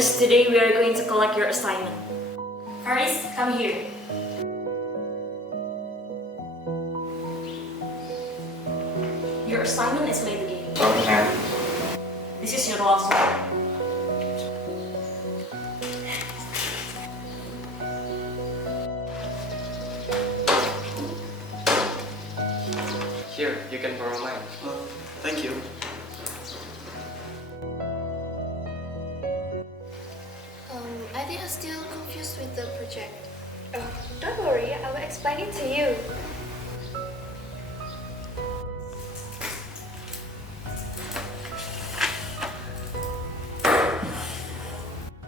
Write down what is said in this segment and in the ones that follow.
students, today we are going to collect your assignment. Faris, come here. Your assignment is made again. Okay. This is your last one. Here, you can borrow mine. Oh, thank you. I think I'm still confused with the project. Don't worry, I will explain it to you.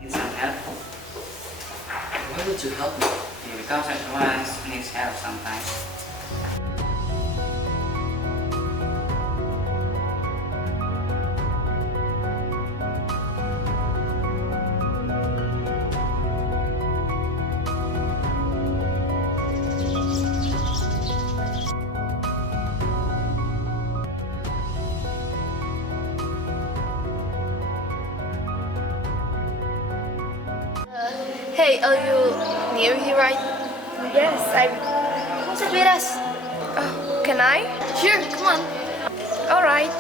Need some help? Why would you help me? Because everyone needs help sometimes. Hey, are you new here, right? Yes, I'm. Come sit with us. Oh, can I? Sure, come on. All right.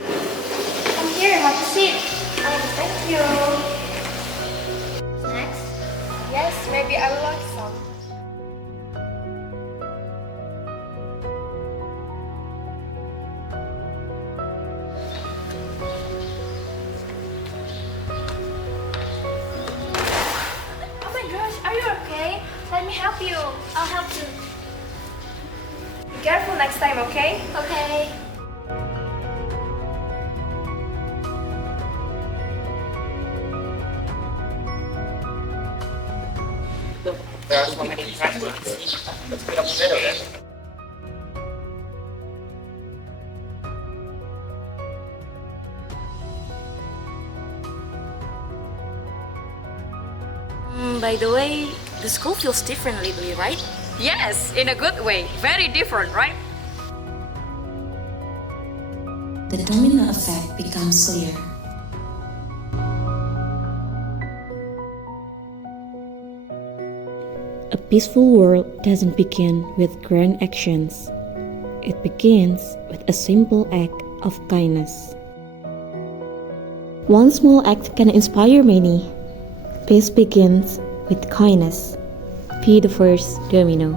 Come here, have a seat. Thank you. Snacks? Yes, maybe I will like some. Oh my gosh, are you okay? Let me help you. I'll help you. Be careful next time, okay? Okay. Look, there are so many friends. Let's put up together then. By the way, the school feels different lately, right? Yes, in a good way. Very different, right? The domino effect becomes clear. A peaceful world doesn't begin with grand actions. It begins with a simple act of kindness. One small act can inspire many. Peace begins with kindness. Be the first domino.